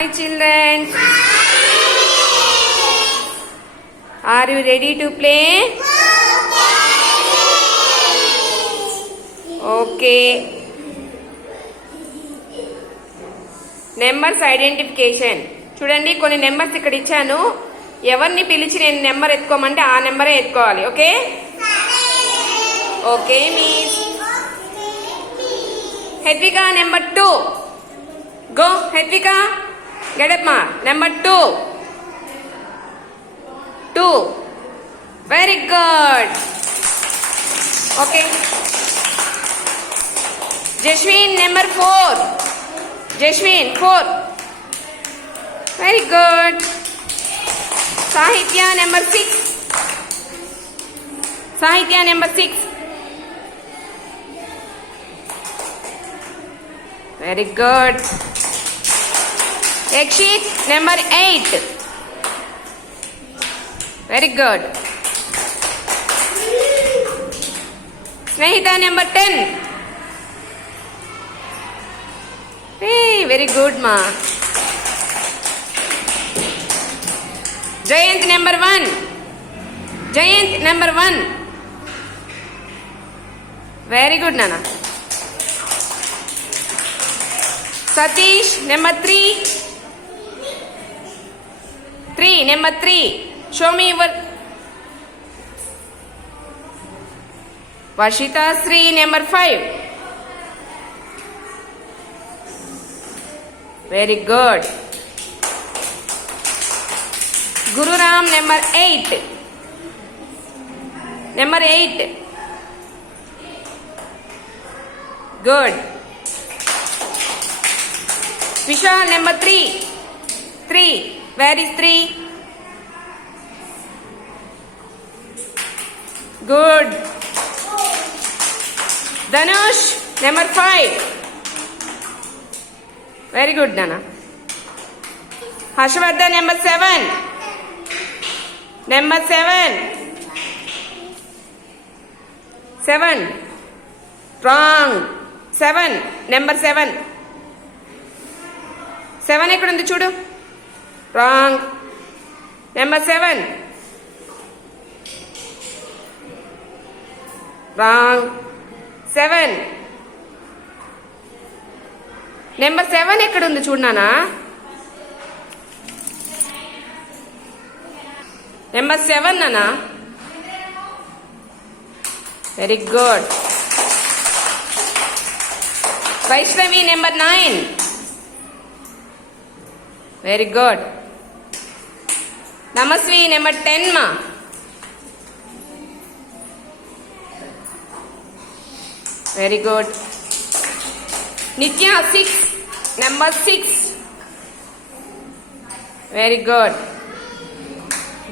Hi children, are you ready to play? Okay. Numbers identification చూడండి. కొన్ని numbers ఇక్కడ ఇచ్చాను. ఎవరిని పిలిచి నేను నెంబర్ ఎత్తుకోమంటే ఆ నెంబరే ఎత్తుకోవాలి. Okay okay miss. హెద్విక నెంబర్ 2. గో హెద్విక, get up ma. Number 2. Very good. Okay. Jashwin number 4. Jashwin 4. Very good. Sahitya number 6. Sahitya number 6. Very good. Ekshit number 8. Very good. Snehita number 10. Hey, very good ma. Jayant number 1. Jayant number 1. Very good Nana. Satish number 3. Number 3. Show me your Vashita Sri number 5. Very good. Guru Ram number 8. Number 8. Good. Vishal number 3. 3. Where is 3? Good. Dhanush number 5. Very good Nana. Harshvardhan number 7. Number 7. 7. Wrong. 7. Number 7. 7 ekkundi chudu. Wrong. Number 7. Wrong. 7. Number 7 ekkundi chudu nana. Number 7 nana. Very good. Vaishnavi number 9. Very good. Namasvi number 10 ma. Very good. Nitya 6. Number 6. Very good.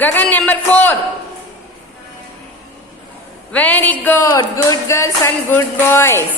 Gagan number 4. Very good. Good girls and good boys.